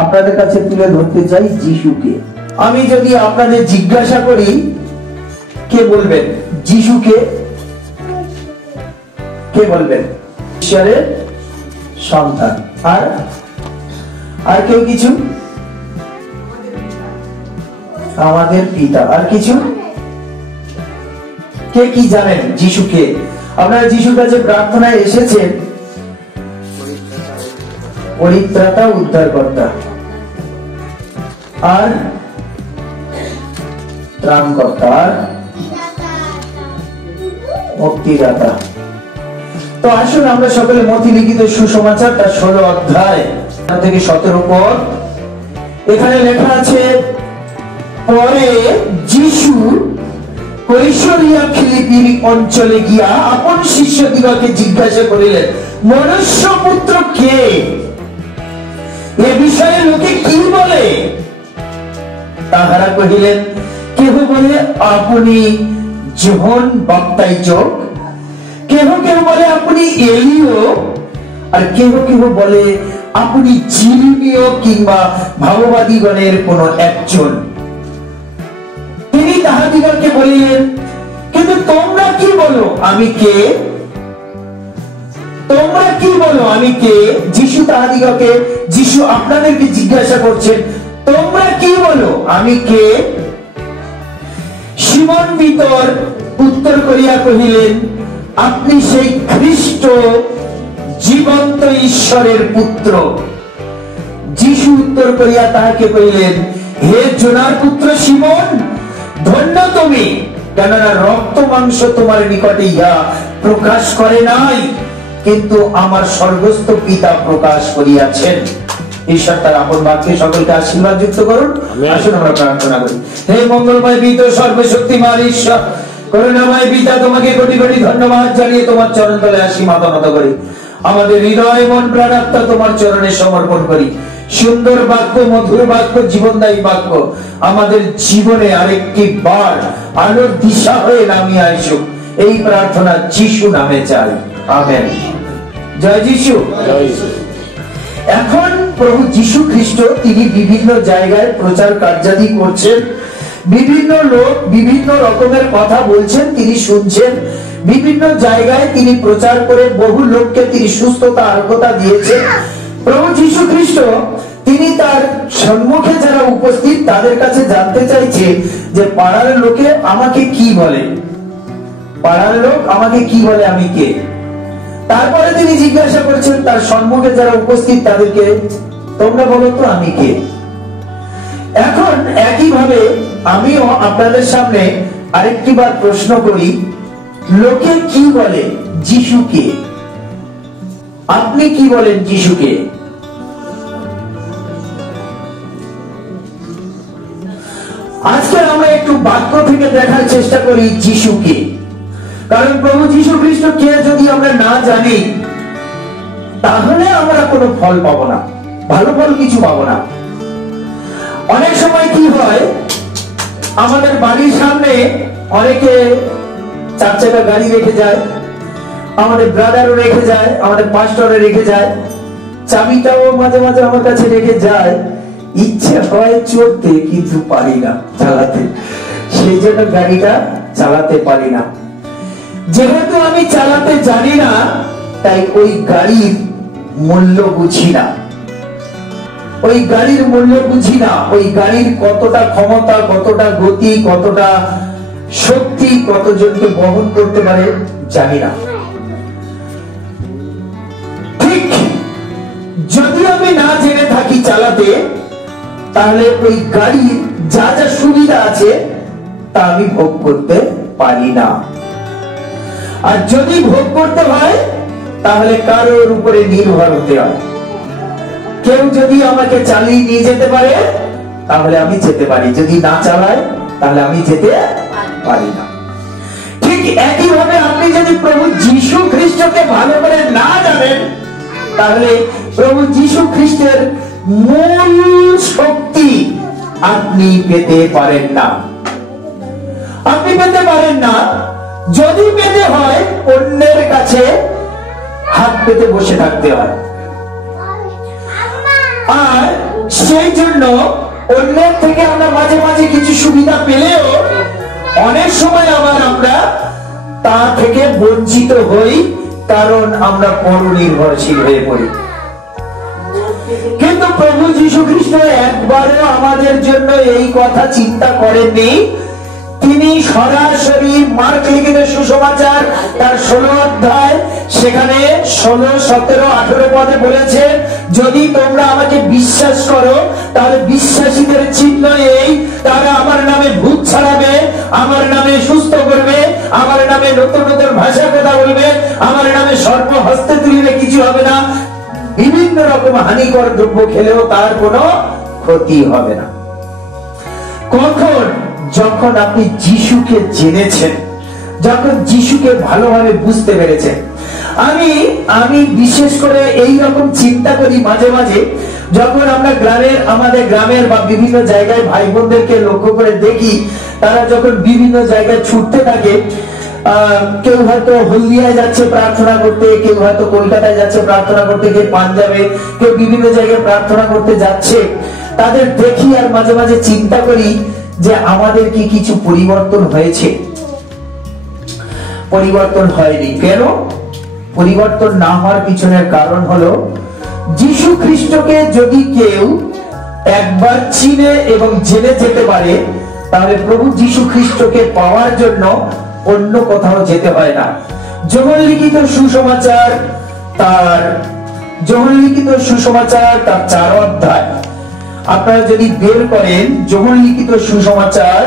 আপনাদের কাছে তুলে ধরতে চাই যিশুকে। আমি যদি আপনাদের জিজ্ঞাসা করি, কে বলবেন যিশুকে? কে বলবেন? ঈশ্বরের সন্তান। আর কেউ কিছু? আমাদের পিতা। আর কিছু? কে কি জানেন যিশুকে? আপনারা যিশুর কাছে প্রার্থনায় এসেছেন পরিত্রাতা, উদ্ধারকর্তা আর ত্রাণকর্তা আর মুক্তিদাতা। তো আসুন আমরা সকলে মথি লিখিত সুসমাচার তার 16 অধ্যায় থেকে 17 পদ। এখানে লেখা আছে, পরে যিশু কৈশরিয়া ফিলিপির অঞ্চলে গিয়া আপন শিষ্যদিগকে জিজ্ঞাসা করিলেন, মনুষ্য পুত্র কে? এ বিষয়ে লোকে কি বলে? তাহারা কহিলেন, কেহ বলে আপনি যোহন বাপ্তাইজক, কেহ কেহ বলে আপনি এলিও, আর কেহ কেহ বলে আপনি জিরিমীয় কিংবা ভাববাদীগণের কোন একজন। তিনি তাহাদিগকে বলিলেন, কিন্তু তোমরা কি বলো আমি কে? তোমরা কি বলো আমি কে? যিশু তাহাদিগকে, যিশু আপনাদেরকে জিজ্ঞাসা করছেন, তোমরা কি বলো আমি কে? সিমন পিতর উত্তর করিয়া কহিলেন, আপনি সেই খ্রিস্ট, জীবন্ত ঈশ্বরের পুত্র। যিশু উত্তর করিয়া তাহাকে কহিলেন, হে জোনার পুত্র সিমন, ধন্য তুমি, কেননা রক্ত মাংস তোমার নিকটে ইহা প্রকাশ করে নাই, কিন্তু আমার স্বর্গস্থ পিতা প্রকাশ করিয়াছেন। ঈশ্বর তার আপন বাক্যে সকলকে আশীর্বাদ যুক্ত করুন। আসুন আমরা প্রার্থনা করি। হে মঙ্গলময় পিতা, সর্বশক্তিমান ঈশ্বর, করুণাময় পিতা, তোমাকে কোটি কোটি ধন্যবাদ জানিয়ে তোমার চরণ তলে আসি, মাথা নত করি। আমাদের হৃদয়, মন, প্রাণ, আত্মা তোমার চরণে সমর্পণ করি। সুন্দর বাক্য, মধুর বাক্য, জীবনদায়ী বাক্য আমাদের জীবনে আরেকটি বার আলোর দিশা হয়ে নামিয়ে আসুক, এই প্রার্থনা যিশু নামে চাই, আমেন। জয় যিশু। এখন প্রভু যিশু খ্রিস্ট তিনি বিভিন্ন জায়গায় প্রচার কার্যাদি করছেন। বিভিন্ন লোক বিভিন্ন রকমের কথা বলছেন, তিনি শুনছেন। বিভিন্ন জায়গায় তিনি প্রচার করে বহু লোককে তিনি সুস্থতা, আরোগ্যতা দিয়েছেন। প্রভু যিশু খ্রিস্ট তিনি তার সম্মুখে যারা উপস্থিত তাদের কাছে জানতে চাইছে যে পাড়ার লোকে আমাকে কি বলে, পাড়ার লোক আমাকে কি বলে, আমি কে? তারপরে তিনি জিজ্ঞাসা করছেন তার সম্মুখে যারা উপস্থিত তাদেরকে, তোমরা বলো তো আমি কে? এখন একইভাবে আমিও আপনাদের সামনে আরেকটি বার প্রশ্ন করি, লোকে কি বলে যিশুকে? আপনি কি বলেন যিশুকে? আজকে আমরা একটু বাক্য থেকে দেখার চেষ্টা করি যিশুকে, কারণ প্রভু যিশু খ্রিস্ট কে যদি আমরা না জানি তাহলে আমরা কোনো ফল পাবো না, ভালো ফল কিছু পাবো না। অনেক সময় কি হয়, আমাদের বাড়ির সামনে অনেকে 4 চাকা গাড়ি রেখে যায়, আমাদের ব্রাদারও রেখে যায়, আমাদের পাস্টরও রেখে যায়, চাবিটাও মাঝে মাঝে আমার কাছে রেখে যায়। ইচ্ছে হয় চড়তে, কিন্তু পারি না চালাতে, সেই জন্য গাড়িটা চালাতে পারি না। যেহেতু আমি চালাতে জানি না, তাই ওই গাড়ির মূল্য বুঝি না, ওই গাড়ির মূল্য বুঝি না, ওই গাড়ির কতটা ক্ষমতা, কতটা গতি, কতটা শক্তি, কতজনকে বহন করতে পারে জানি না। ঠিক যদি আমি না জেনে থাকি চালাতে, তাহলে ওই গাড়ির যা যা সুবিধা আছে তা আমি ভোগ করতে পারি না। আর যদি ভোগ করতে হয় তাহলে কারোর উপরে নির্ভর হতে হয়। কেউ যদি আমাকে চালিয়ে নিয়ে যেতে পারে তাহলে আমি যেতে পারি, যদি না চালায় তাহলে আমি যেতে পারি না। ঠিক একইভাবে আপনি যদি প্রভু যিশু খ্রিস্টকে ভালো করে না জানেন, তাহলে প্রভু যিশু খ্রিস্টের মূল শক্তি আপনি পেতে পারেন না, আপনি পেতে পারেন না। যদি পেতে হয় অন্যের কাছে হাত পেতে বসে থাকতে হয়। আর সেই জন্য অন্যের থেকে আমরা মাঝে মাঝে কিছু সুবিধা পেলেও অনেক সময় আবার আমরা তা থেকে বঞ্চিত হই, কারণ আমরা পরনির্ভরশীল হয়ে পড়ি। কিন্তু প্রভু যীশু খ্রিস্ট একবারও আমাদের জন্য এই কথা চিন্তা করেননি। তিনি সরাসরি মার্ক লিখিত সুসমাচার তার 16 অধ্যায় সেখানে 16, 17, 18 পদে বলেছেন, যদি তোমরা আমাকে বিশ্বাস করো তাহলে বিশ্বাসীদের চিহ্ন এই, তারা আমার নামে ভূত ছাড়াবে, আমার নামে সুস্থ করবে, আমার নামে নতুন নতুন ভাষা কথা বলবে, আমার নামে সর্প হস্তে তুলিবে, কিছু হবে না, বিভিন্ন রকম হানিকর দ্রব্য খেলেও তার কোনো ক্ষতি হবে না। কখন? যখন আপনি যিশুকে জেনেছেন, যখন যিশুকে ভালোভাবে বুঝতে পেরেছেন। আমি বিশেষ করে এই রকম চিন্তা করি মাঝে মাঝে, যখন আমরা আমাদের গ্রামের বা বিভিন্ন জায়গায় ভাই বোনদেরকে লক্ষ্য করে দেখি, তারা যখন বিভিন্ন জায়গায় ছুটতে থাকে, কেউ হয়তো হলদিয়ায় যাচ্ছে প্রার্থনা করতে, কেউ হয়তো কলকাতায় যাচ্ছে প্রার্থনা করতে, কেউ পাঞ্জাবে, কেউ বিভিন্ন জায়গায় প্রার্থনা করতে যাচ্ছে, তাদের দেখি আর মাঝে মাঝে চিন্তা করি যে আমাদের কি কিছু পরিবর্তন হয়েছে? পরিবর্তন হয়নি। কেন পরিবর্তন না হওয়ার পিছনের কারণ হলো, যীশু খ্রিস্টকে যদি কেউ একবার চিনে এবং জেনে যেতে পারে, তাহলে প্রভু যীশু খ্রিস্টকে পাওয়ার জন্য অন্য কোথাও যেতে হয় না। যোহন লিখিত সুসমাচার তার 4 অধ্যায় আপনারা যদি বের করেন, যোহন লিখিত সুসমাচার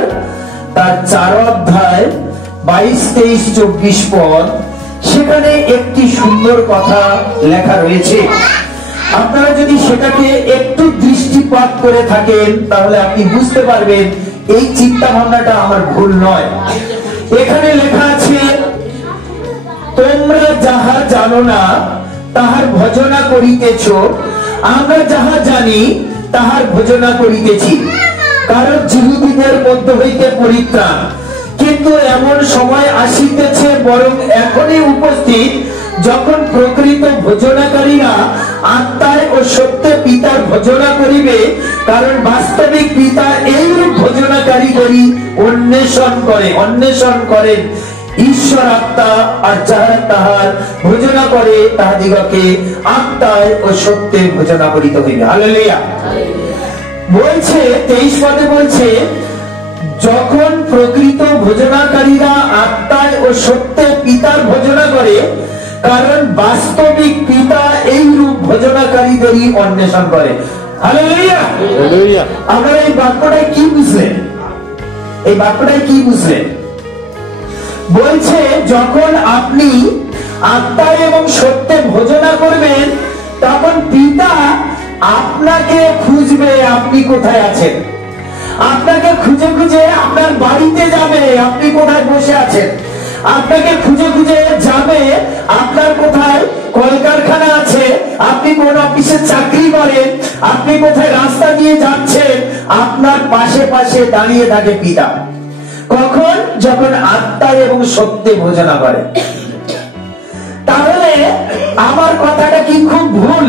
তার 4 অধ্যায় 22, 23, 24 পদ, সেখানে একটি সুন্দর কথা লেখা রয়েছে। আপনারা যদি সেটাকে একটু দৃষ্টিপাত করে থাকেন, তাহলে আপনি বুঝতে পারবেন এই চিন্তা ভাবনাটা আমার ভুল নয়। এখানে লেখা আছে, তোমরা যাহা জানো না তাহার ভজনা করিতেছ, আমরা যাহা জানি তাহার ভজনা করিতেছি, কারণ যিহুদীদের মধ্য হইতে পরিত্রাণ। কিন্তু এমন সময় আসিতেছে, বরং এখনই উপস্থিত, যখন প্রকৃত ভোজনাকারীরা আত্মায় ও সত্যে পিতার ভোজনা করিবে, কারণ বাস্তবিক পিতা এইরূপ ভোজনাকারীদেরই অন্বেষণ করেন। ঈশ্বর আত্মা, আর যাহারা তাহার ভোজনা করে তাহাদিগকে আত্মায় ও সত্যে ভোজনা করিতে হইবে। হালেলুয়া। বলছে 23 পদে বলছে, যখন প্রকৃত ভোজনাকারীরা আত্মায় ও সত্যে পিতার ভোজনা করে, কারণ বাস্তবিক পিতা এই রূপ ভোজনাকারীদেরই অন্বেষণ করে। হালেলুয়া। আপনারা এই বাক্যটাই কি বুঝলেন? এই বাক্যটাই কি বুঝলেন? বলছে, যখন আপনি আত্মায় এবং সত্যে ভোজনা করবেন, তখন পিতা আপনাকে খুঁজবে আপনি কোথায় আছেন, আপনাকে খুঁজে খুঁজে আপনার বাড়িতে যাবে আপনি কোথায় বসে আছেন, আপনাকে খুঁজে খুঁজে যাবে আপনার কোথায় কলকারখানা আছে, আপনি কোন অফিসে চাকরি করেন, আপনি কোথায় রাস্তা দিয়ে যাচ্ছেন, আপনার পাশে পাশে দাঁড়িয়ে থাকে পিতা। কখন? যখন আত্মায় এবং সত্যে ভোজনা করে। তাহলে আমার কথাটা কি খুব ভুল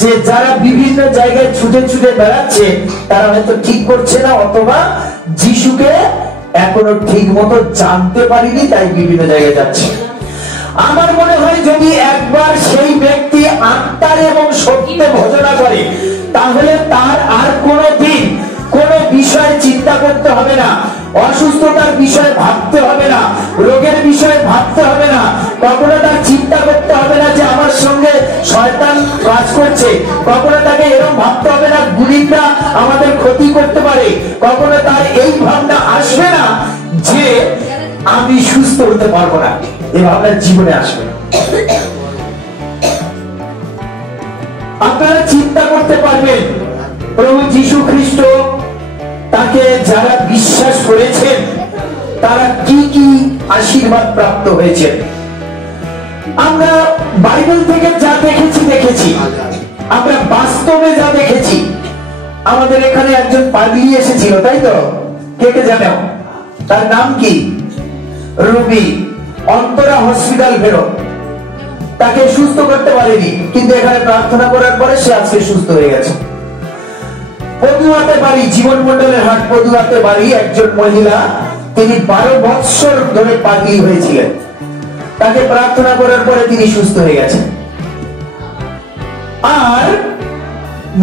যে যারা বিভিন্ন জায়গায় ছুটে ছুটে বেড়াচ্ছে তারা হয়তো ঠিক করছে না, অথবা যিশুকে এখনো ঠিক মতো জানতে পারিনি তাই বিভিন্ন জায়গায় যাচ্ছে? আমার মনে হয় যদি একবার সেই ব্যক্তি আত্মার এবং সত্যে ভোজনা করে, তাহলে তার আর কোনোদিন কোন বিষয়ে চিন্তা করতে হবে না, অসুস্থতার বিষয়ে ভাবতে হবে না, রোগের বিষয়ে ভাবতে হবে না, কখনো তার চিন্তা করতে হবে না যে আমার সঙ্গে শয়তান কাজ করছে, কখনো তাকে এরকম ভাবতে হবে না গুণীরা আমাদের ক্ষতি করতে পারে, কখনো তার এই ভাবনা আসবে না যে আমি সুস্থ হতে পারবো না, এই ভাবনা জীবনে আসবে না। আপনারা চিন্তা করতে পারবেন প্রভু যীশু খ্রিস্ট তাকে যারা বিশ্বাস করেছেন তারা কি কি আশীর্বাদ প্রাপ্ত হয়েছে। আমরা বাইবেল থেকে যা দেখেছি, আমরা বাস্তবে যা দেখেছি। আমাদের এখানে একজন পাগলি এসেছিল, তাই তো? কে কে জানো? তার নাম কি? রুবি। অন্তরা হসপিটাল ফেরত, তাকে সুস্থ করতে পারেনি, কিন্তু এখানে প্রার্থনা করার পরে সে আজকে সুস্থ হয়ে গেছে। পদুয়াতে বাড়ি, জীবন মন্ডলের হাট পদুয়াতে বাড়ি, একজন মহিলা, তিনি 12 বৎসর ধরে পাগলি হয়েছিলেন। তাকে প্রার্থনা করার পরে তিনি সুস্থ হয়ে গেছেন। আর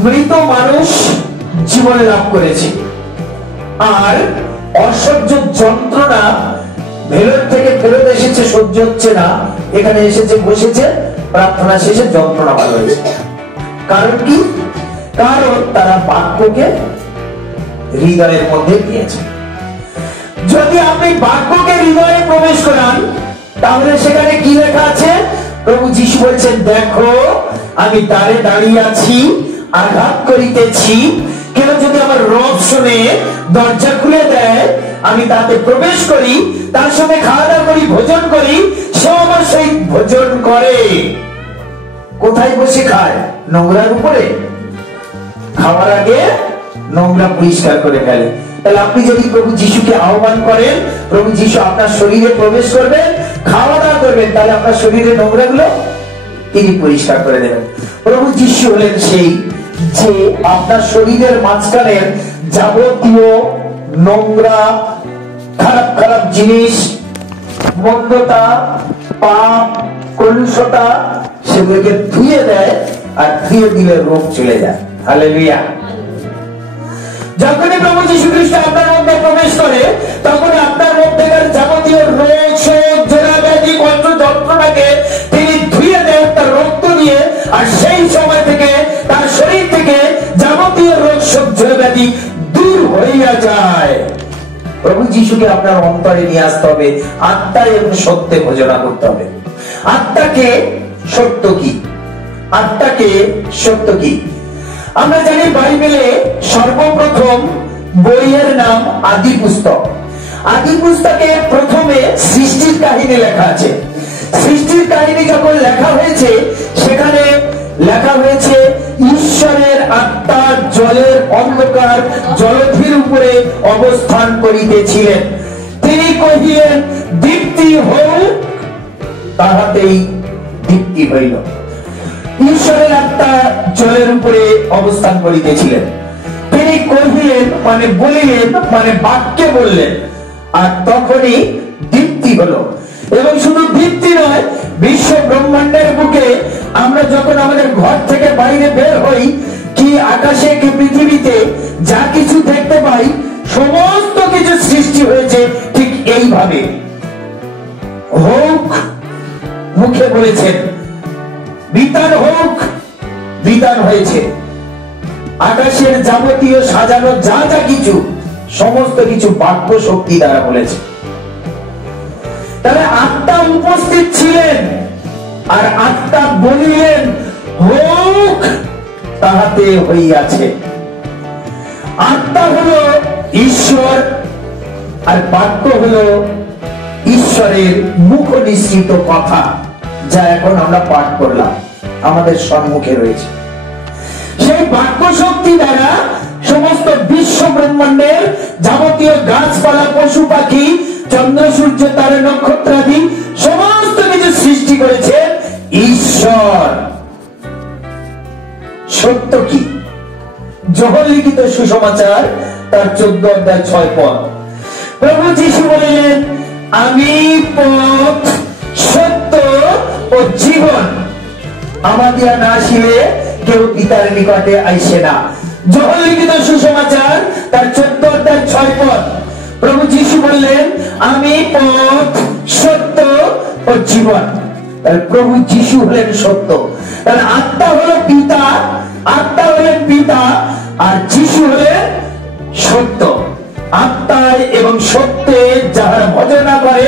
মৃত মানুষ জীবন লাভ করেছে। আর অসহ্য যন্ত্রণা ভেলোর থেকে ফেরত এসেছে, সহ্য হচ্ছে না, এখানে এসেছে, বসেছে, প্রার্থনা শেষে যন্ত্রণা ভালো হয়েছে। কারণ কি? কারণ তারা বাক্যকে হৃদয়ের মধ্যে দিয়েছে। যদি আপনি বাক্যকে হৃদয়ে প্রবেশ করান, তাহলে সেখানে কি লেখা আছে? প্রভু যীশু বলছেন, দেখো আমি দ্বারে দাঁড়িয়ে আছি, আঘাত করিতেছি, কেউ যদি আমার রব শুনে দরজা খুলে দেয়, আমি তাতে প্রবেশ করি, তার সঙ্গে খাওয়া দাওয়া করি, ভোজন করি, সে আমার সেই ভোজন করে। কোথায় বসে খায়? নোংরার উপরে। খাওয়ার আগে নোংরা পরিষ্কার করে ফেলে। তাহলে আপনি যদি প্রভু যীশুকে আহ্বান করেন, প্রভু যীশু আপনার শরীরে প্রবেশ করবেন, খাওয়া দাওয়া করবেন, তাহলে আপনার শরীরে নোংরা গুলো তিনি পরিষ্কার করে দেবেন। প্রভু যীশু হলেন সেই যে আপনার শরীরের মাঝখানের যাবতীয় নোংরা, খারাপ খারাপ জিনিস, মন্দতা, পাপ, কলুষতা, সেগুলোকে ধুয়ে দেয়, আর ধুয়ে দিলে রোগ চলে যায়। হালেলুয়া। যখনই প্রভু যীশু খ্রিস্ট আপনার মধ্যে প্রবেশ করে, তখন আপনার মধ্যেকার যাবতীয় রোগ, শোক, জোড়া ব্যাধি, কষ্ট, যন্ত্রণাকে তিনি ধুয়ে দেন তার রক্ত দিয়ে। আর সেই সময় থেকে তার শরীর থেকে যাবতীয় রোগ, শোক, জোড়া ব্যাধি দূর হইয়া যায়। প্রভু যীশুকে আপনার অন্তরে নিয়ে আসতে হবে, আত্মায় এবং সত্যে ভোজনা করতে হবে। আত্মাকে সত্য কি? আত্মাকে সত্য কি? আমরা জানি বাইবেলে সর্বপ্রথম বইয়ের নাম আদি পুস্তক। আদি পুস্তকে প্রথমে সৃষ্টির কাহিনী লেখা আছে। সৃষ্টির কাহিনী যখন লেখা হয়েছে, সেখানে লেখা হয়েছে ঈশ্বরের আত্মা জলের অন্ধকার জলধির উপরে অবস্থান করিতেছিলেন। তিনি কহিলেন, দীপ্তি হোক, তাহাতেই দীপ্তি হইল। ঈশ্বরের আত্মা জলের উপরে অবস্থান করিতেছিলেন। তিনি কহিলেন মানে বলিলেন, মানে বাক্যে বললেন, আর তখনই দীপ্তি হলো। এবং শুধু দীপ্তি নয়, বিশ্ব ব্রহ্মাণ্ডের বুকে আমরা যখন আমাদের ঘর থেকে বাইরে বের হই, কি আকাশে কি পৃথিবীতে যা কিছু দেখতে পাই, সমস্ত কিছু সৃষ্টি হয়েছে ঠিক এইভাবে। হোক, মুখে বলেছেন, বিতান হোক, বিতান হয়েছে। আকাশের যাবতীয় সাজানো যা যা কিছু, সমস্ত কিছু বাক্য শক্তি দ্বারা বলেছে। তাহলে আত্মা উপস্থিত ছিলেন, আর আত্মা বলিলেন, হোক, তাহাতে হইয়াছে। আত্মা হলো ঈশ্বর, আর বাক্য হলো ঈশ্বরের মুখ নিঃসৃত কথা, যা এখন আমরা পাঠ করলাম, আমাদের সম্মুখে রয়েছে। সেই বাক্য শক্তি দ্বারা সমস্ত বিশ্ব ব্রহ্মাণ্ডের যাবতীয় গাছপালা, পশু পাখি, চন্দ্র সূর্য তারা নক্ষত্রাদি সমস্ত কিছু সৃষ্টি করেছে ঈশ্বর। সত্য কি? যোহন লিখিত সুসমাচার তার 14 অধ্যায় 6 পদ। প্রভু যীশু বলিলেন, আমি পথ, সত্য ও জীবন, আমার দিয়া না আসিলে কেউ পিতার নিকটে আইসে না। যোহন লিখিত সুসমাচার তার 14 অধ্যায় 6 পদ। প্রভু যীশু বললেন, আমি পথ, সত্য ও জীবন। প্রভু যীশু হলেন সত্য। তাহলে আত্মা হলো পিতা, আত্মা হলেন পিতা, আর যীশু হলেন সত্য। আত্মায় এবং সত্যে যারা ভজনা করে,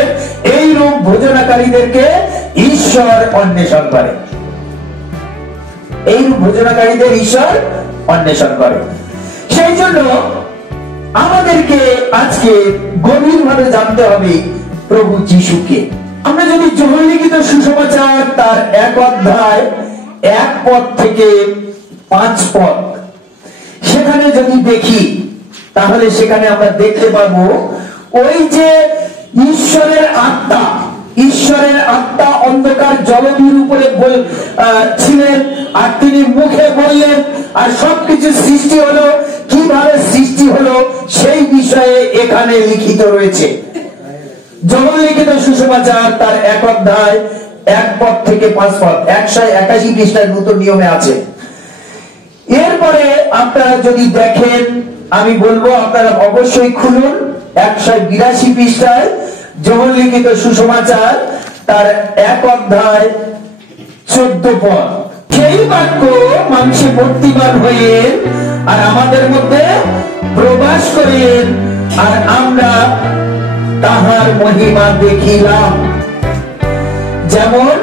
এই রূপ ভজনাকারীদেরকে ঈশ্বর অন্বেষণ করে। এই রূপ ভজনাকারীদের ঈশ্বর অন্বেষণ করে। সেই জন্য আমাদেরকে আজকে গভীরভাবে জানতে হবে প্রভু যীশুকে। আমরা যদি যোহন লিখিত সুসমাচার তার 1 অধ্যায় 1 পদ থেকে 5 পদ সেখানে যদি দেখি, তাহলে সেখানে আমরা দেখতে পাবো ওই যে ঈশ্বরের আত্মা, ঈশ্বরের আত্মা অন্ধকার জলধির উপরে ছিলেন, আর তিনি মুখে বললেন, আর সবকিছু সৃষ্টি হলো। কি কিভাবে সৃষ্টি হলো সেই বিষয়ে এখানে লিখিত রয়েছে। যখন লিখিত সুসমাচার তার 1 অধ্যায় 1 পদ থেকে 5 পদ 181 পৃষ্ঠার নতুন নিয়মে আছে। এরপরে আপনারা যদি দেখেন, আমি বলবো আপনারা অবশ্যই খুলুন 182 পৃষ্ঠায় যখন লিখিত সুসমাচার তার 1 অধ্যায় 14 পদ। সেই বাক্য মাংসে মূর্তিমান হয়ে আর আমাদের মধ্যে প্রবাস করেন, আর আমরা তাহার মহিমা দেখিলাম, যেমন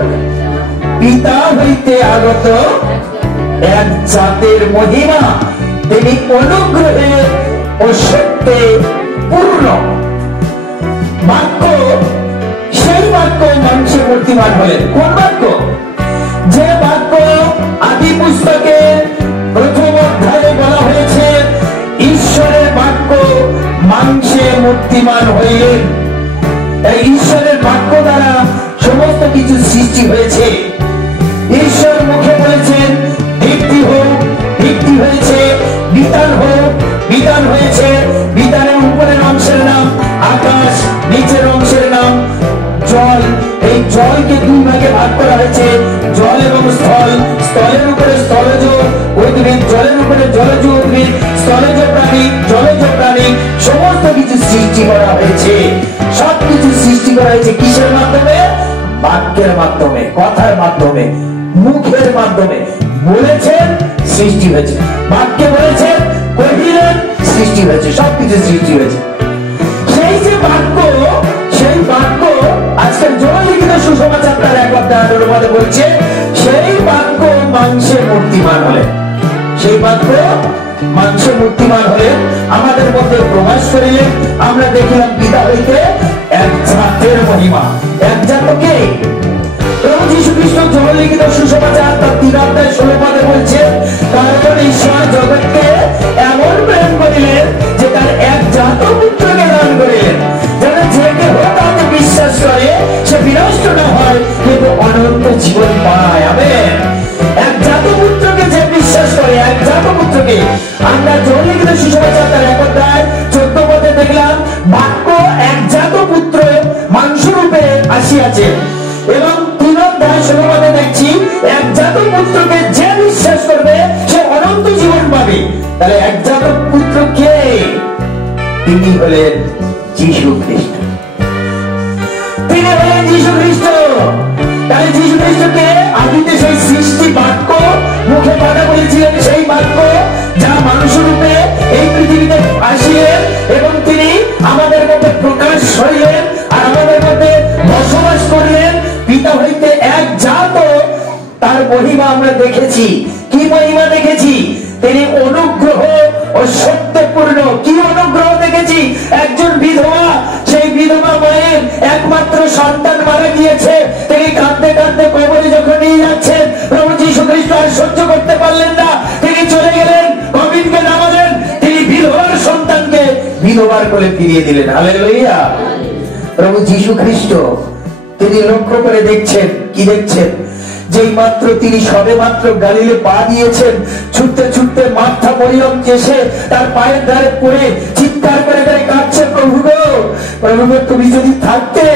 পিতা হইতে আগত এক জাতের মহিমা, তিনি অনুগ্রহে ও সত্যে পূর্ণ। বাক্য, সেই বাক্য মাংসে মূর্তিমান হলেন। কোন বাক্য? যে বাক্য আদি পুস্তকে 1ম অধ্যায়ে বলা হয়েছে, ঈশ্বরের বাক্য মাংসে মূর্তিমান হইলেন। তাই ঈশ্বরের বাক্য দ্বারা সমস্ত কিছু সৃষ্টি হয়েছে। ঈশ্বর মুখে বলেছেন ভিত্তি হোক, ভিত্তি হয়েছে, বিতান হোক, বিতান হয়েছে। বিতানের উপরের অংশের নাম আকাশ, নিচের অংশের নাম জল। এই জলকে 2 ভাগে ভাগ করা হয়েছে, জল এবং স্থল। স্থলের উপরে স্থলজ উদ্ভিদ, জলের উপরে জলজ উদ্ভিদ, স্থলজ প্রাণী, জলজ প্রাণী, সমস্ত কিছু সৃষ্টি করা হয়েছে। সবকিছু সৃষ্টি করা হয়েছে কিসের মাধ্যমে? বাক্যের মাধ্যমে, কথার মাধ্যমে, মুখের মাধ্যমে। বলেছেন, সৃষ্টি হয়েছে। বাক্যে বলেছেন, কহিলেন, সৃষ্টি হয়েছে। সবকিছু সৃষ্টি হয়েছে। সেই যে বাক্য, সেই বাক্য আজকের যখন লিখিত সুসমাচার তার 1 অধ্যায় 18 পদে বলছে, সেই বাক্য মাংসে মূর্তিমান হলেন। সেই বাক্য মাংসে মূর্তিমান হলেন, আমাদের মধ্যে প্রকাশ করিলেন। আমরা দেখিলাম পিতা হইতে এক জাতের মহিমা। এক জাতকে প্রভু যীশু খ্রিস্ট যখন লিখিত সুসমাচার তার 3 অধ্যায় 16 পদে বলছে, কারণ ঈশ্বর জগৎকে এমন প্রেম করিলেন যে তার এক জাত পুত্রকে দান করিলেন, যেন যে কেহ তাতে বিশ্বাস করে সে বিনষ্ট না হয়, কিন্তু অনন্ত জীবন পায়। আমেন। এক জাত পুত্রকে যে বিশ্বাস করে, এক জাত পুত্রকে। আমরা যখন লিখিত সুসমাচার তার 1 অধ্যায় 14 পদে দেখলাম, বাক্য এক জাত পুত্র মাংস রূপে আসিয়াছে। এবং 3 অধ্যায় 16 পদে দেখছি, এক জাত পুত্রকে যে বিশ্বাস করবে সে অনন্ত জীবন পাবে। তাহলে এক জাত পুত্র কে? তিনি হলেন যীশু খ্রিস্ট। তিনি হলেন যীশু খ্রিস্ট। তাহলে যীশু খ্রিস্টকে আদিতে সেই সৃষ্টি বাক্য মুখে কথা বলেছিলেন, সেই বাক্য যা মানুষ রূপে এই পৃথিবীতে আসিলেন এবং তিনি আমাদের মধ্যে প্রকাশ হইলেন আর আমাদের মধ্যে বসবাস করলেন। পিতা হইতে এক জাত, তার মহিমা আমরা দেখেছি। কি মহিমা দেখেছি? তিনি অনুগ্রহ ও সত্যপূর্ণ। কি অনুগ্রহ দেখেছি? একজন বিধবা, সেই বিধবা মায়ের একমাত্র সন্তান মারা গিয়েছে। তিনি কাঁদতে কাঁদতে কবরে যখন নিয়ে যাচ্ছেন, প্রভু যীশু খ্রিস্ট আর সহ্য করতে পারলেন না, তিনি চলে গেলেন, কবিনকে নামালেন। তিনি বিধবার সন্তানকে বিধবার করে ফিরিয়ে দিলেন। হালেলুয়া। প্রভু যীশু খ্রিস্ট তিনি লক্ষ্য করে দেখছেন, কি দেখছেন? যেই মাত্র তিনি সবে মাত্র গালিলে পা দিয়েছেন, ছুটতে ছুটতে মাথা পরিয়ম এসে তার পায়ের ধারে পড়ে চিৎকার করে করে কাঁদছে, প্রভু গো, প্রভু গো, তুমি যদি থাকতে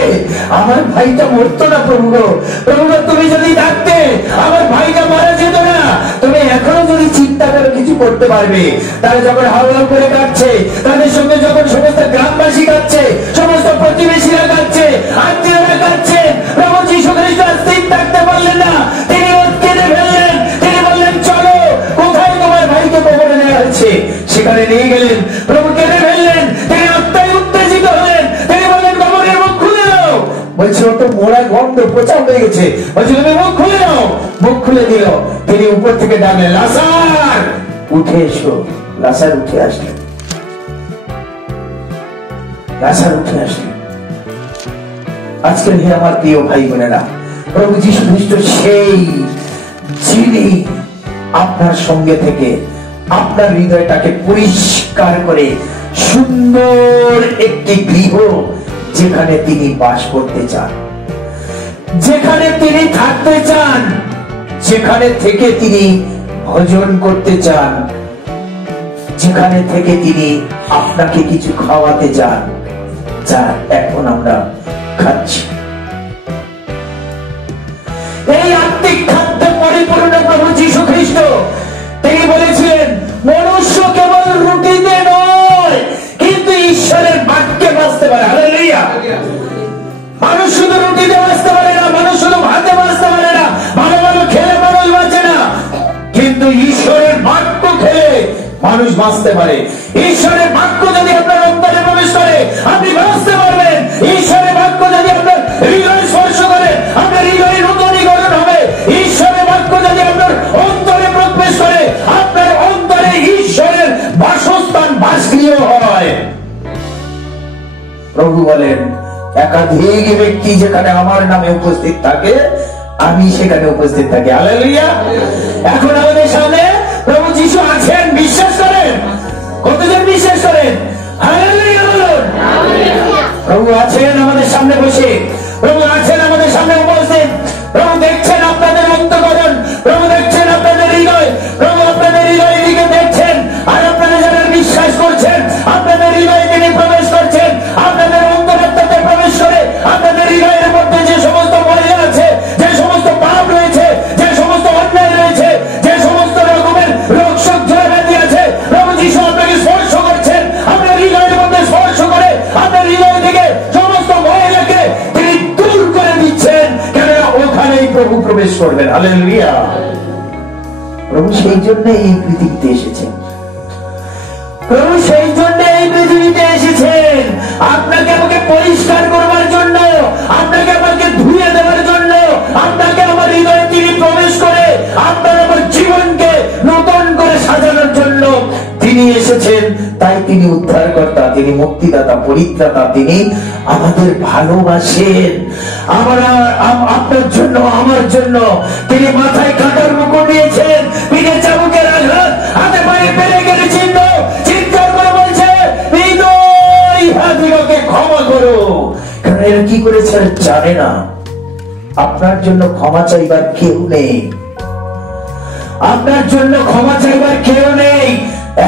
আমার ভাইটা মরতো না। প্রভু গো, প্রভু গো, তুমি যদি থাকতে আমার ভাইটা মারা যেত না। তুমি এখনো যদি চিন্তা করে কিছু করতে পারবে। তারা যখন হাওয়া করে কাটছে, তাদের সঙ্গে যখন সমস্ত গ্রামবাসী কাটছে, সমস্ত প্রতিবেশীরা কাটছে, আত্মীয়রা কাটছে, প্রভু যীশু খ্রিস্ট স্থির থাকতে পারলেন না। তিনি কেঁদে ফেললেন। তিনি বললেন, চলো, কোথায় তোমার ভাইকে কবরে নেওয়া হয়েছে সেখানে নিয়ে গেলেন। প্রভু কেঁদে ফেললেন। তিনি আত্মায় উত্তেজিত হলেন। তিনি বললেন, কবরের মুখ খুলে দাও। বলছে, ও তো মোড়া গন্ধ পচা হয়ে গেছে। বলছে, তুমি মুখ খুলে দাও। মুখ খুলে দিল। তিনি উপর থেকে ডাকলেন, লাসার উঠে এসো। লাসার উঠে আসলেন। লাসার উঠে আসলেন। আজকের হে আমার প্রিয় ভাই বোনেরা, প্রভু যীশু খ্রিস্ট সেই, যিনি আপনার সঙ্গে থেকে আপনার হৃদয়টাকে পরিষ্কার করে সুন্দর একটি গৃহ, যেখানে তিনি বাস করতে চান, যেখানে তিনি থাকতে চান, যেখানে থেকে তিনি ভজন করতে চান, যেখানে থেকে তিনি আপনাকে কিছু খাওয়াতে যান, যা এখন আমরা খাচ্ছি। এই আত্মিক খাদ্য পরিপূর্ণ প্রভু যীশু খ্রিস্ট তিনি বলেছিলেন, মনুষ্য কেবল রুটিতে নয় কিন্তু ঈশ্বরের বাক্যে বাঁচতে পারে। হালেলুয়া। মানুষ শুধু রুটিতে বাঁচতে পারে না, মানুষ শুধু ভাতে বাঁচতে পারে না, ভালো ভালো খেলে মানুষ বাঁচে না, কিন্তু ঈশ্বরের বাক্য খেলে মানুষ বাঁচতে পারে। ঈশ্বরের বাক্য যদি আপনার অন্তরে প্রবেশ করে আপনি বাঁচতে পারবেন। ঈশ্বরের বাক্য যদি আপনার হৃদয় স্পর্শ করে আপনার হৃদয়ে নূতনীকরণ হবে। ঈশ্বরের বাক্য যদি আপনার অন্তরে প্রবেশ করে আপনার অন্তরে ঈশ্বরের বাসস্থান বাসগৃহ হয়। প্রভু বলেন, একাধিক ব্যক্তি যেখানে আমার নামে উপস্থিত থাকে আমি সেখানে উপস্থিত থাকি। হালেলুয়া। এখন আমাদের সামনে প্রভু যীশু আছেন, বিশ্বাস করেন? কতজন বিশ্বাস করেন? হালেলুয়া বলুন। প্রভু আছেন আমাদের সামনে বসে, প্রভু আছেন আমাদের সামনে উপস্থিত। প্রভু দেখছেন আপনাদের অন্তঃকরণ, প্রভু দেখছেন আপনাদের হৃদয়, প্রভু আপনাদের হৃদয়ের দিকে দেখছেন। আর আপনারা যারা বিশ্বাস করছেন আপনাদের হৃদয়ে তিনি প্রবেশ করছেন, আপনাদের অন্তরাত্মাতে প্রবেশ করে আপনাদের হৃদয়ের মধ্যে যে সমস্ত ময়লা আছে, যে সমস্ত পাপ রয়েছে, যে সমস্ত অন্যায় রয়েছে, যে সমস্ত রকমের রোগশোক জড়াব্যাধি আছে, প্রভু যীশু আপনাকে স্পর্শ করছেন, আপনার হৃদয়ের মধ্যে স্পর্শ করে আপনার হৃদয় থেকে সমস্ত ময়লাকে তিনি দূর করে দিচ্ছেন। কেন? ওখানেই প্রভু প্রবেশ করবেন। হালেলুয়া। প্রভু সেই জন্য এই পৃথিবীতে এসেছেন, প্রভু সেই জন্য এই পৃথিবীতে এসেছেন আপনাকে আমাকে পরিষ্কার করবার জন্য, আপনাকে আমাকে ধুয়ে দেওয়ার জন্য, আপনাকে আমার হৃদয়ে তিনি প্রবেশ করে আপনার আমার জীবনকে নতুন করে সাজানোর জন্য তিনি এসেছেন। তাই তিনি উদ্ধারকর্তা, তিনি মুক্তিদাতা, পরিত্রাতা, তিনি আমাদের ভালোবাসেন। আপনার জন্য আমার জন্য তিনি মাথায় কাঁটার মুকুট দিয়েছেন, পিঠে চাবুকের আঘাত, হাতে পায়ে পেরে গেলে চিহ্ন, চিৎকার করে বলছে ইহাদিগকে ক্ষমা করো। কারণ এরা কি করেছে জানে না। আপনার জন্য ক্ষমা চাইবার কেউ নেই, আপনার জন্য ক্ষমা চাইবার কেউ নেই।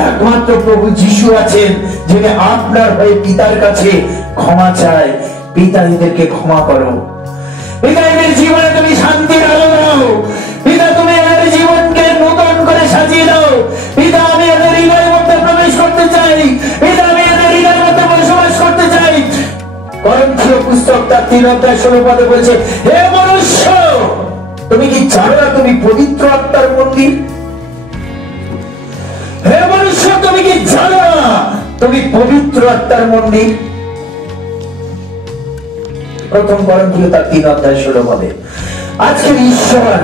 একমাত্র প্রভু যীশু আছেন যিনি আপনার হয়ে পিতার কাছে ক্ষমা চায়। পিতা এদেরকে ক্ষমা করো। পিতা এদের জীবনে তুমি শান্তির আলো দাও। পিতা তুমি এদের জীবনকে নতুন করে সাজিয়ে দাও। পিতা আমি এদের হৃদয়ের মধ্যে প্রবেশ করতে চাই। পিতা আমি এদের হৃদয়ের মধ্যে বসবাস করতে চাই। করন্থীয় পুস্তক তার 3:16 বলছে, হে মনুষ্য তুমি কি জানো না তুমি পবিত্র আত্মার মন্দির? হে মনুষ্য তুমি কি জানো না তুমি পবিত্র আত্মার মন্দির? প্রথম করন্থীয় তার 3:16। আজকের ঈশ্বর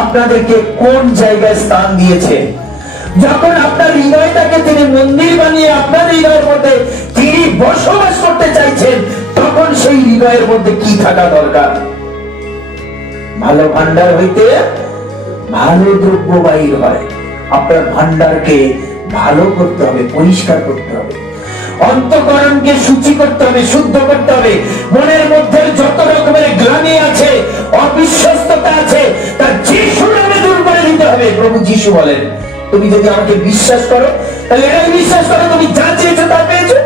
আপনাদেরকে কোন জায়গায় স্থান দিয়েছে? যখন আপনার হৃদয়টাকে তিনি মন্দির বানিয়ে আপনার হৃদয়ের মধ্যে তিনি বসবাস করতে চাইছেন, তখন সেই হৃদয়ের মধ্যে কি থাকা দরকার? ভালো ভান্ডার হইতে ভালো দ্রব্য বাহির হয়। আপনার ভান্ডারকে ভালো করতে হবে, পরিষ্কার করতে হবে, অন্তঃকরণকে শুচি করতে হবে, শুদ্ধ করতে হবে। মনের মধ্যে যত রকমের গ্লানি আছে, অবিশ্বস্ততা আছে, তা যিশুর নামে দূর করে দিতে হবে। প্রভু যীশু বলেন, তুমি যদি আমাকে বিশ্বাস করো তাহলে এটাই বিশ্বাস করো তুমি যা চেয়েছো তা পেয়েছো।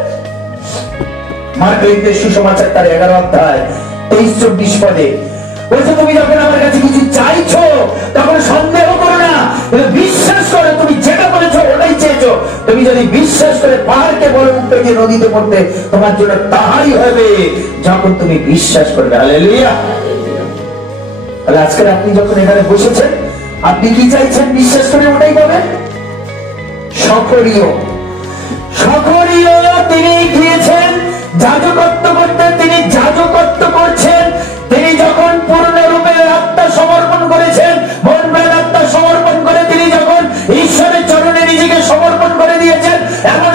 মার্কলিতে সুসমাচার তার 11:23-24 বলছে, তুমি যখন আমার কাছে কিছু চাইছো তখন সন্দেহ করো না, বিশ্বাস করো তুমি যেটা বলেছো ওটাই চেয়েছো। তুমি যদি বিশ্বাস করে পাহাড়কে বলে উঠতে গিয়ে নদীতে পড়তে, তোমার জন্য তাহাই হবে যখন তুমি বিশ্বাস করবে। হালেলুয়া। তাহলে আজকে আপনি যখন এখানে বসেছেন আপনি কি চাইছেন? বিশ্বাস করে ওটাই পাবেন। সকরীয় তিনি গিয়েছেন যাজকত্ব করতে, তিনি যাজকত্ব করছেন। তিনি যখন পূর্ণরূপে আত্মা সমর্পণ করেছেন, মন প্রাণ আত্মা সমর্পণ করে তিনি যখন ঈশ্বরের চরণে নিজেকে সমর্পণ করে দিয়েছেন, এমন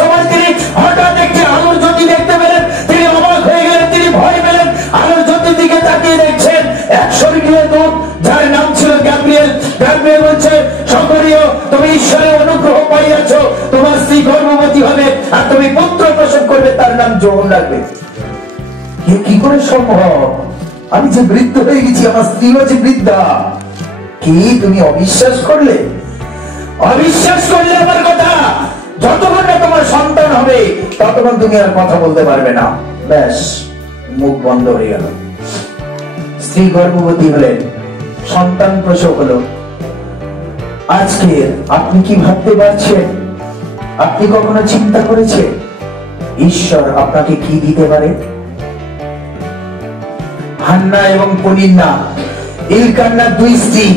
সময় তিনি হঠাৎ একটি আলোর জ্যোতি দেখতে পেলেন। তিনি অবাক হয়ে গেলেন, তিনি ভয় পেলেন। আলোর জ্যোতির দিকে তাকিয়ে দেখছেন এক স্বর্গীয় দূত যার নাম ছিল গ্যাব্রিয়েল। গ্যাব্রিয়েল বলছে, সকরীয় তুমি ঈশ্বরের অনুগ্রহ পাইয়াছ, তোমার স্ত্রী গর্ভবতী হবে আর তুমি পুত্র প্রসব করবে, তার নাম যোহন রাখবে। কি করে সম্ভব? আমি যে বৃদ্ধ হয়ে গেছি, আমার স্ত্রীও যে বৃদ্ধা। কি তুমি অবিশ্বাস করলে? অবিশ্বাস করলে আমার কথা? ততক্ষণ তুমি আর কথা বলতে পারবে না। ব্যাস, মুখ বন্ধ হয়ে গেল। স্ত্রী গর্ভবতী হলেন, সন্তান প্রসব হলো। আজকে আপনি কি ভাবতে পারছেন? আপনি কখনো চিন্তা করেছেন ঈশ্বর আপনাকে কি দিতে পারে? হান্না এবং পনিন্না, ইলকান্নার দুই স্ত্রী।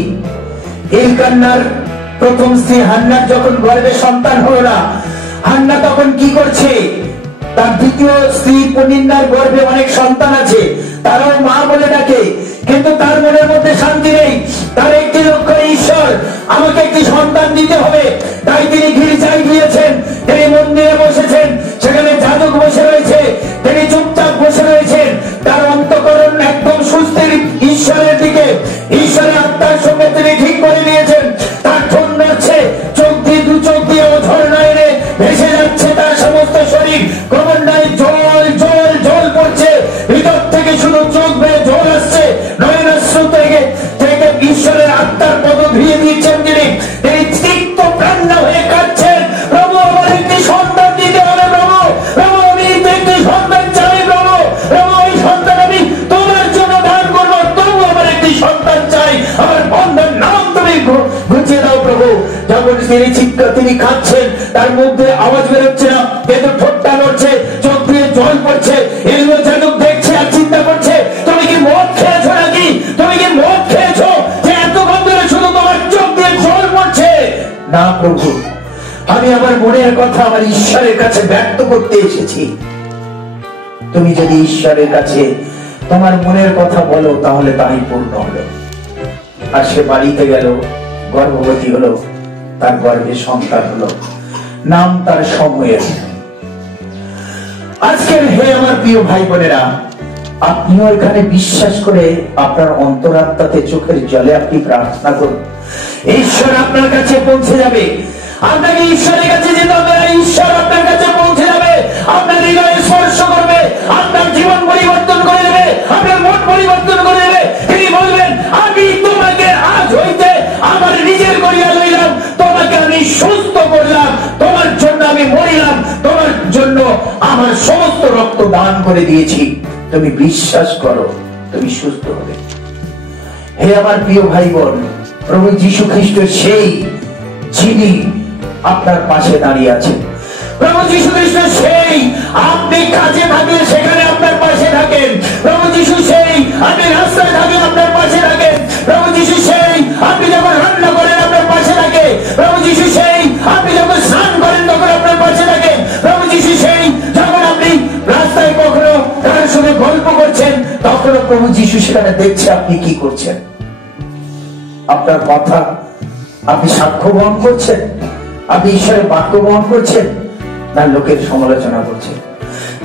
ইলকান্নার প্রথম স্ত্রী হান্নার যখন গর্ভে সন্তান হলো না, হান্না তখন কি করছে? তার দ্বিতীয় স্ত্রী পনিন্নার গর্ভে অনেক সন্তান আছে, তারাও মা বলে ডাকে, কিন্তু তার মনের মধ্যে শান্তি নেই। তার একটি লক্ষ্য, ঈশ্বর আমাকে একটি সন্তান দিতে হবে। তাই তিনি গির্জায় গিয়েছেন, তিনি মন্দিরে বসেছেন, সেখানে যাজক বসে রয়েছে, তিনি চুপচাপ বসে রয়েছেন। তার অন্তঃকরণ একদম সুস্থির ঈশ্বরের দিকে, ঈশ্বরের আত্মার সঙ্গে তিনি ঠিক করে নিয়েছেন। তার ঠোঁট নড়ছে, চোখ দিয়ে দু চোখ দিয়ে ঝর্ণা এনে ভেসে যাচ্ছে তার সমস্ত শরীর। ক্রমান্বয়ে জল জল জল পড়ছে, ভিতর থেকে শুধু চোখ বেয়ে জল আসছে, নয়নাশ্রু থেকে ঈশ্বরের আত্মার পদ ধুয়ে দিচ্ছেন তিনি। তিনি তিক্ত কান্না হয়ে কাঁদছেন, প্রভু আমার একটি সন্তান দিতে হবে, প্রভু প্রভু আমি একটি সন্তান চাই, প্রভু প্রভু এই সন্তান আমি তোমার জন্য দান করবো, তবু আমার একটি সন্তান চাই, আমার বন্ধন নাম তুমি ঘুচিয়ে দাও প্রভু। যখন তিনি খাচ্ছেন, তার মধ্যে আওয়াজ বেরোচ্ছে না, কিন্তু ঠোঁটটা নড়ছে, চোখ দিয়ে জল পড়ছে। এগুলো যাদব দেখছে আর চিন্তা করছে, তুমি কি মদ খেয়েছো নাকি? তুমি কি মদ খেয়েছো যে এতক্ষণ ধরে শুধু তোমার চোখ দিয়ে জল পড়ছে? না প্রভু, আমি আমার মনের কথা আমার ঈশ্বরের কাছে ব্যক্ত করতে এসেছি। তুমি যদি ঈশ্বরের কাছে তোমার মনের কথা বলো, তাহলে তাই পূর্ণ হলো। আর সে বাড়িতে গেল, গর্ভবতী হলো, তার গর্ভে সন্তান হলো, নাম তার সময়ের। আজকের হে আমার প্রিয় ভাই বোনেরা, আপনিও এখানে বিশ্বাস করে আপনার অন্তরাত্মাতে চোখের জলে আপনি প্রার্থনা করুন। ঈশ্বর আপনার কাছে পৌঁছে যাবে। আপনাকে ঈশ্বরের কাছে যেতে হবে, ঈশ্বর আপনার কাছে পৌঁছে যাবে, আপনার হৃদয়ে স্পর্শ করবে, আপনার জীবন পরিবর্তন করে দেবে, আপনার মন পরিবর্তন করে দেবে। তিনি বলবেন, আমি তোমাকে আজ হইতে আমার নিজের করিয়া লইলাম, তোমাকে আমি সুস্থ করলাম, তোমার জন্য আমি মরিলাম, তোমার জন্য আমার সমস্ত রক্ত দান করে দিয়েছি। তুমি বিশ্বাস করো, তুমি সুস্থ হবে। হে আমার প্রিয় ভাই বোন, প্রভু যীশু খ্রিস্ট সেই যিনি আপনার পাশে দাঁড়িয়ে আছেন। প্রভু যীশু খ্রিস্ট সেই, আপনি কাজে থাকলে সেখানে আপনার পাশে থাকেন। প্রভু যীশু সেই, আপনি রাস্তায় থাকলে আপনার পাশে থাকেন। প্রভু যীশু সেই, আপনি যখন রান্না করেন আপনার পাশে থাকে। প্রভু যীশু সেই, আপনি যখন স্নান করেন তখন আপনার পাশে থাকেন। প্রভু যীশু সেই, যখন আপনি রাস্তায় কখনো কারোর সঙ্গে গল্প করছেন, তখনও প্রভু যীশু সেখানে দেখছে আপনি কি করছেন। আপনার কথা, আপনি সাক্ষ্য বহন করছেন, আপনি ঈশ্বরের বাক্য বহন করছেন, না লোকের সমালোচনা করছেন।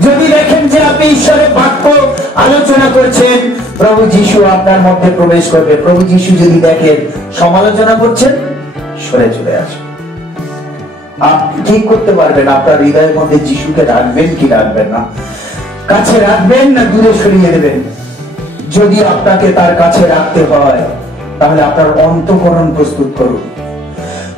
যদি দেখেন যে আপনি ঈশ্বরের বাক্য আলোচনা করছেন, প্রভু যীশু আপনার মধ্যে প্রবেশ করবে। প্রভু যীশু যদি দেখেন সমালোচনা করছেন, সরে চলে আসেন। আপনি ঠিক করতে পারবেন আপনার হৃদয়ের মধ্যে যীশুকে রাখবেন কি রাখবেন না, কাছে রাখবেন না দূরে সরিয়ে দেবেন। যদি আপনাকে তার কাছে রাখতে হয়, তাহলে আপনার অন্তঃকরণ প্রস্তুত করুন।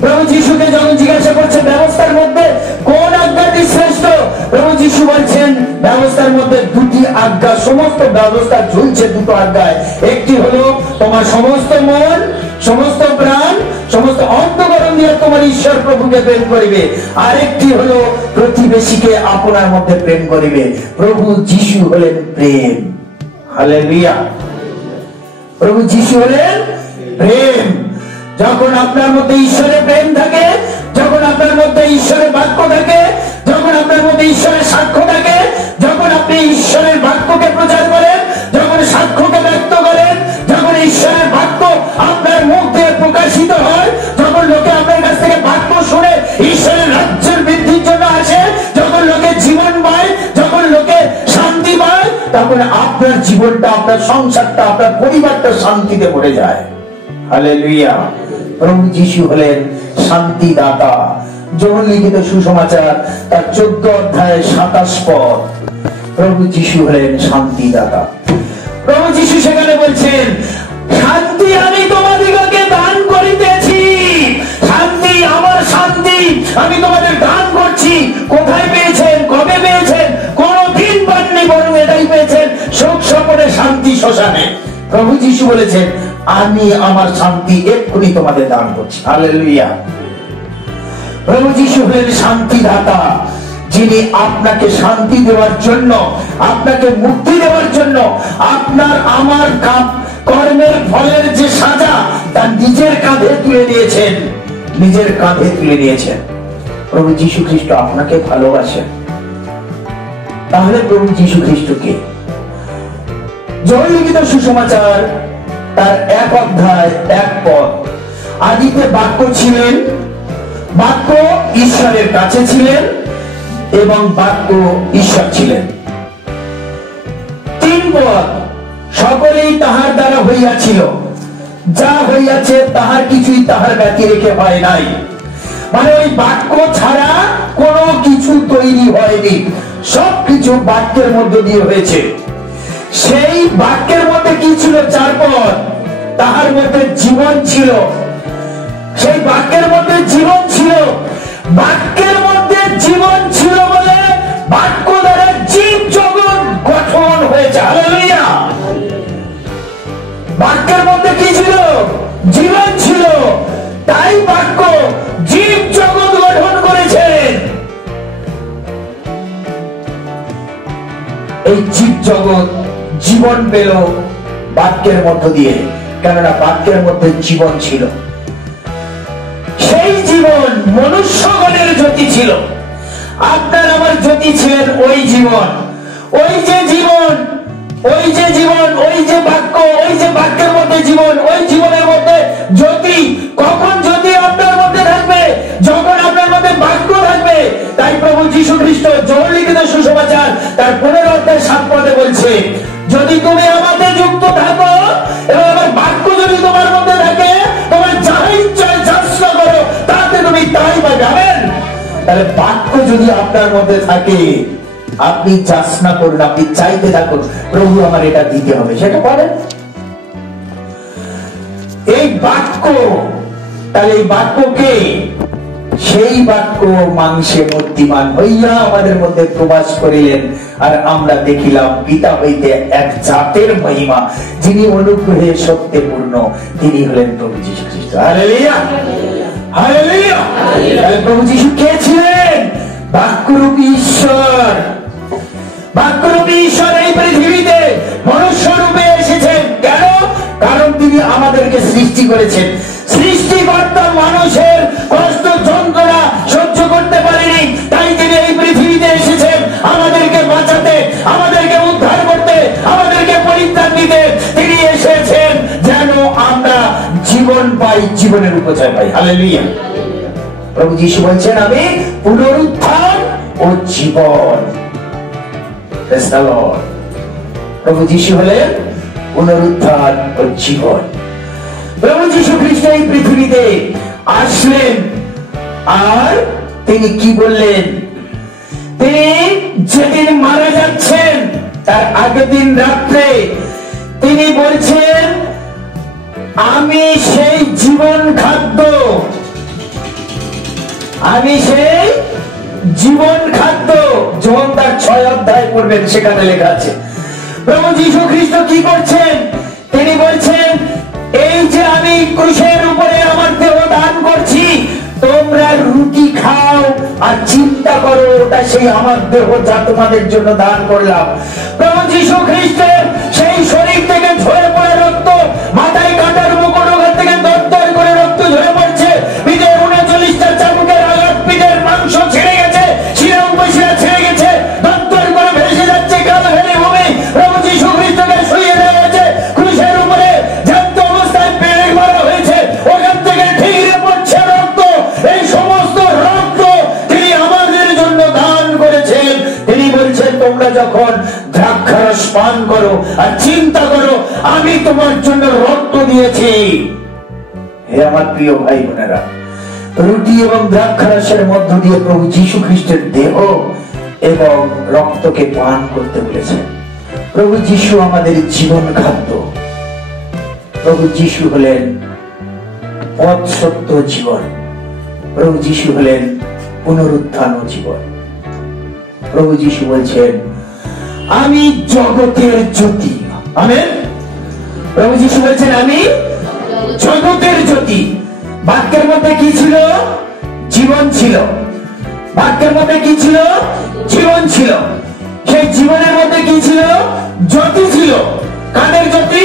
প্রভু যীশুকে যখন জিজ্ঞাসা করছে ব্যবস্থার মধ্যে কোন আজ্ঞাটি শ্রেষ্ঠ, প্রভু যীশু বলছেন ব্যবস্থার মধ্যে দুটি আজ্ঞা, সমস্ত ব্যবস্থা ঝুলছে দুটো আজ্ঞায়। একটি হলো তোমার সমস্ত মন, সমস্ত প্রাণ, সমস্ত অন্তঃকরণ দিয়ে তোমার ঈশ্বর প্রভুকে প্রেম করিবে। আরেকটি হলো প্রতিবেশীকে আপনার মধ্যে প্রেম করিবে। প্রভু যীশু হলেন প্রেম। হালেলুয়া। প্রভু যীশু হলেন প্রেম। যখন আপনার মধ্যে ঈশ্বরের প্রেম থাকে, যখন আপনার মধ্যে ঈশ্বরের বাক্য থাকে, যখন আপনার মধ্যে ঈশ্বরের সাক্ষ্য থাকে, যখন আপনি ঈশ্বরের বাক্যকে প্রচার করেন, যখন সাক্ষ্যকে ব্যক্ত করেন, যখন ঈশ্বরের বাক্য আপনার মুখ দিয়ে প্রকাশিত হয়, যখন লোকে আপনার কাছ থেকে বাক্য শুনে ঈশ্বরের রাজ্যের বৃদ্ধির জন্য আসে, যখন লোকে জীবন পায়, যখন লোকে শান্তি পায়, তখন আপনার জীবনটা, আপনার সংসারটা, আপনার পরিবারটা শান্তিতে ভরে যায়। হালেলুয়া। প্রভু যীশু হলেন শান্তিদাতা। যোহন লিখিত সুসমাচার তার 14 অধ্যায় 27 পদ। প্রভু যীশু হলেন শান্তিদাতা। প্রভু যীশু সেখানে বলছেন, শান্তি আমি তোমাদিগকে দান করিতেছি, শান্তি আমার শান্তি আমি তোমাদের দান করছি। কোথায় পেয়েছেন, কবে পেয়েছেন? প্রভু যিশু বলেছেন, আমি আমার শান্তি এক্ষুনি তোমাদের দান করছি। হালেলুয়া। প্রভু যিশু হলেন শান্তিদাতা, যিনি আপনাকে শান্তি দেওয়ার জন্য, আপনাকে মুক্তি দেওয়ার জন্য আপনার আমার কর্মের ফলের যে সাজা তা নিজের কাঁধে তুলে নিয়েছেন, নিজের কাঁধে তুলে নিয়েছেন। প্রভু যীশু খ্রিস্ট আপনাকে ভালোবাসেন। তাহলে প্রভু যীশু খ্রিস্টকে জয় লিখিত সুসমাচার তার 1 অধ্যায় 1 পদ, আদিতে বাক্য ছিলেন, বাক্য ঈশ্বরের কাছে ছিলেন এবং বাক্য ঈশ্বর ছিলেন। 3 পদ, সকলেই তাহার দ্বারা হইয়াছিল, যা হইয়াছে তাহার কিছুই তাহার ব্যতি রেখে হয় নাই। মানে ওই বাক্য ছাড়া কোনো কিছু তৈরি হয়নি, সবকিছু বাক্যের মধ্য দিয়ে হয়েছে। সেই বাক্যের মধ্যে কি ছিল? 4 পদ, তাহার মধ্যে জীবন ছিল। সেই বাক্যের মধ্যে জীবন ছিল, বাক্যের মধ্যে জীবন ছিল বলে বাক্য দ্বারা জীব জগৎ গঠন হয়েছে। হালেলুয়া। বাক্যের মধ্যে কি ছিল? জীবন ছিল, তাই বাক্য জীব জগৎ গঠন করেছেন। এই জীব জগৎ জীবন পেল বাক্যের মধ্য দিয়ে, কেননা বাক্যের মধ্যে জীবন ছিল। সেই জীবন মনুষ্যগণের জ্যোতি ছিল। আপনার আমার জ্যোতি ছিলেন ওই জীবন, ওই যে জীবন, ওই যে জীবন, ওই যে বাক্য, ওই যে বাক্যের মধ্যে জীবন, ওই জীবনের মধ্যে জ্যোতি। কখন জ্যোতি আপনার মধ্যে থাকবে? যখন আপনার মধ্যে বাক্য থাকবে। তাই প্রভু যীশু খ্রিস্ট জয় লিখিত সুসমাচার তার 15 অধ্যায় 7 পদে বলছে, যদি তুমি আমাতে যুক্ত থাকো এবং আমার বাক্য যদি তোমার মধ্যে থাকে, তোমার যাহা ইচ্ছা যাচনা করো তাতে তুমি তাই পাবে। আমেন। তাহলে বাক্য যদি আপনার মধ্যে থাকে, আপনি যাচনা করুন, আপনি চাইতে থাকুন, প্রভু আমার এটা দিতে হবে, সেটা করেন। এই বাক্য, তাহলে এই বাক্যকে, সেই বাক্য মাংসে মূর্তিমান হইয়া আমাদের মধ্যে প্রবাস করিলেন, আর আমরা দেখিলাম পিতা হইতে এক জাতের মহিমা, যিনি অনুগ্রহে সত্যে পূর্ণ, তিনি হলেন প্রভু যীশু খ্রিস্ট। Hallelujah, hallelujah. প্রভু যীশু কে ছিলেন? বাক্যরূপী ঈশ্বর। বাক্যরূপী ঈশ্বর এই পৃথিবীতে মনুষ্য রূপে এসেছেন। কেন? কারণ তিনি আমাদেরকে সৃষ্টি করেছেন। সৃষ্টিকর্তা মানুষের কষ্ট যন্ত্রণা সহ্য করতে পারেনি, তাই তিনি এই পৃথিবীতে এসেছেন আমাদেরকে বাঁচাতে, আমাদেরকে উদ্ধার করতে, আমাদেরকে পরিত্রাণ দিতে। তিনি এসেছেন যেন আমরা জীবন পাই, জীবনের উপচয় পাই। হালেলুয়া। প্রভু যীশু বলছেন, আমি পুনরুত্থান ও জীবন। প্রভু যীশু হলেন পুনরুত্থান ও জীবন। প্রভু যীশু খ্রিস্ট এই পৃথিবীতে আসলেন, আর তিনি কি বললেন? তিনি যেদিন মারা যাচ্ছেন তার আগের দিন রাত্রে তিনি বলছেন, আমি সেই জীবন খাদ্য, আমি সেই জীবন খাদ্য। যখন তার 6 অধ্যায় পড়বেন সেখানে লেখা আছে। প্রভু যীশু খ্রিস্ট কি করছেন? তিনি বলছেন, এই যে আমি ক্রুশের উপরে আমার দেহ দান করছি, তোমরা রুটি খাও আর চিন্তা করো ওটা সেই আমার দেহ যা তোমাদের জন্য দান করলাম। প্রভু যীশু খ্রিস্টের সেই শরীর থেকে ঝরে পড়ে রক্ত, মাথায় কাটার মুকুট, ওখান থেকে দরদর করে রক্ত ঝরে পড়ছে, পিঠে 39টা চাবুকের আঘাত, পিঠের মাংস ছেড়ে গেছে, শিরা উপশিরা ছেড়ে গেছে, দরদর করে ভেসে যাচ্ছে কালভেরি ভূমি। প্রভু যীশু খ্রিস্টকে শুইয়ে দেওয়া হয়েছে ক্রুশের উপরে, জ্যান্ত অবস্থায় পেড়ে মারা হয়েছে, ওখান থেকে ঠিকরে পড়ছে রক্ত। এই সমস্ত রক্ত তিনি আমাদের জন্য দান করেছেন। তিনি বলছেন, তোমরা যখন দ্রাক্ষারস পান করো আর চিন্তা করো, আমি তোমার জন্য রক্ত দিয়েছি। হে আমার প্রিয় ভাই বোনেরা, রুটি এবং দ্রাক্ষারসের মধ্য দিয়ে প্রভু যীশু খ্রিস্টের দেহ এবং রক্তকে পান করতে বলেছেন। প্রভু যীশু আমাদের জীবন খাদ্য। প্রভু যীশু হলেন পথ, সত্য, জীবন। প্রভু যীশু হলেন পুনরুত্থান ও জীবন। প্রভু যীশু বলছেন, আমি জগতের জ্যোতি। আমেন। প্রভু যিশু বলছেন আমি জগতের জ্যোতি। বাক্যের মধ্যে কি ছিল? জীবন ছিল। বাক্যের মধ্যে কি ছিল? জীবন ছিল। সেই জীবনের মধ্যে কি ছিল? জ্যোতি ছিল। কাদের জ্যোতি?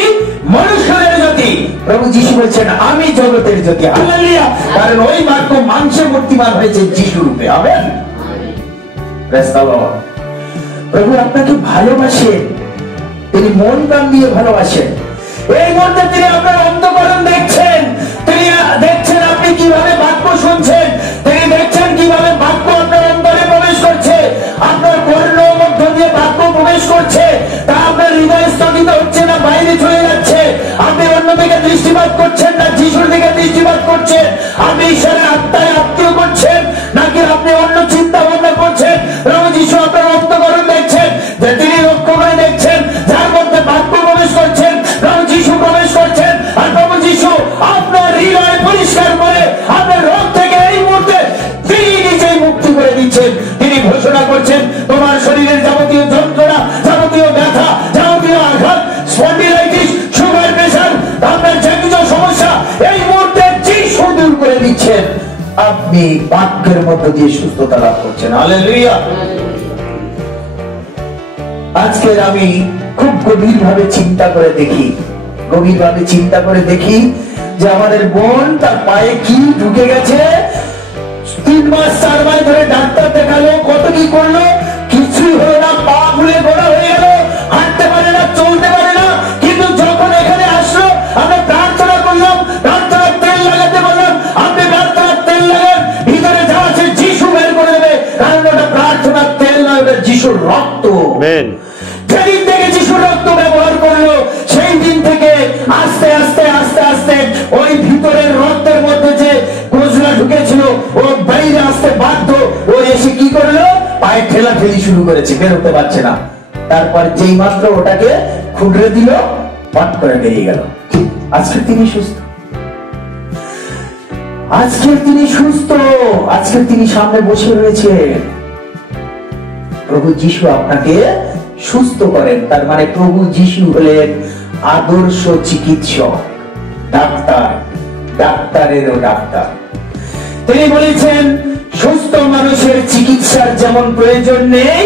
মনুষ্যদের জ্যোতি। প্রভু যিশু বলছেন আমি জগতের জ্যোতি। হালেলুয়া। কারণ ওই বাক্য মাংসে মূর্তিমান হয়েছে যিশু রূপে। আমেন। Praise the Lord. প্রভু আপনাকে ভালোবাসেন, তিনি মন প্রাণ দিয়ে ভালোবাসেন। এই মুহূর্তে তিনি আপনার অন্তঃকরণ দেখছেন, তিনি দেখছেন আপনি কিভাবে বাক্য শুনছেন, তিনি দেখছেন কিভাবে বাক্য আপনার অন্তরে প্রবেশ করছে, আপনার কর্ণের মধ্য দিয়ে বাক্য প্রবেশ করছে। তা আপনার হৃদয় স্থগিত হচ্ছে না, বাইরে চলে যাচ্ছে। আপনি অন্য দিকে দৃষ্টিপাত করছেন না যিশুর দিকে দৃষ্টিপাত করছেন। আপনি ঈশ্বরের আত্মায় আত্মীয় করছেন নাকি আপনি অন্য চিন্তা ভাবনা করছেন? প্রভু যিশু আপনার অন্তঃকরণ দেখছেন, যে তিনি লক্ষ্য করে দেখছেন, যার মধ্যে বাক্য প্রবেশ করছেন প্রভু যিশু প্রবেশ করছেন। আর প্রভু যিশু আপনার হৃদয় পরিষ্কার করে আপনার রোগ থেকে এই মুহূর্তে তিনি নিজেই মুক্তি করে দিচ্ছেন। তিনি ঘোষণা করছেন তোমার শরীরের যাবতীয় যন্ত্রণা, যাবতীয় ব্যথা, যাবতীয় আঘাত, স্পন্ডিলাইটিস, সুগার, প্রেসার, আপনার যে কিছু সমস্যা এই মুহূর্তে যিশু দূর করে দিচ্ছেন। আপনি বাক্যের মধ্য দিয়ে সুস্থতা লাভ করছেন। হালেলুয়া। আজকের আমি খুব গভীরভাবে চিন্তা করে দেখি, যে আমাদের বোন তার পায়ে কি ঢুকে গেছে। 3 মাস 4 মাস ধরে ডাক্তার দেখালো, কত কি করলো, কিছুই হলো না। পা ফুলে গোড়া হয়ে গেল, হাঁটতে পারে না, চলতে পারে না। কিন্তু যখন এখানে আসলো আমরা প্রার্থনা করলাম, প্রার্থনার তেল লাগাতে বললাম, আপনি প্রার্থনার তেল লাগান, ভিতরে যা আছে যিশু বের করে দেবে। কারণ ওটা প্রার্থনার তেল নয়, ওটা যিশুর রক্ত। যেদিন থেকে যিশুর রক্ত ব্যবহার করলো সেই দিন থেকে আস্তে আস্তে আস্তে আস্তে ওই ভিতরের রক্তের মধ্যে যে গোজরা ঢুকেছিল ও বাইরে আসতে বাধ্য। ও এসে কি করলো? পায়ে ঠেলা ঠেলি শুরু করেছে, বেরোতে পারছে না। তারপর যেই মাত্র ওটাকে খুঁড়ে দিল, পাট করে বেরিয়ে গেল। আজকে তিনি সুস্থ, আজকে তিনি সামনে বসে রয়েছে। প্রভু যিশু আপনাকে সুস্থ করেন। তার মানে প্রভু যিশু হলেন আদর্শ চিকিৎসক, ডাক্তার, ডাক্তারেরও ডাক্তার। তিনি বলেছেন সুস্থ মানুষের চিকিৎসার যেমন প্রয়োজন নেই,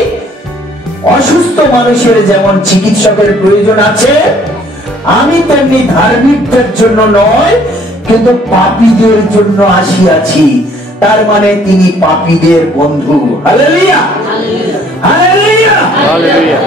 অসুস্থ মানুষের যেমন চিকিৎসকের প্রয়োজন আছে, আমি তেমনি ধার্মিকদের জন্য নয় কিন্তু পাপীদের জন্য আসিয়াছি। তার মানে তিনি পাপীদের বন্ধু। Hallelujah, hallelujah, hallelujah.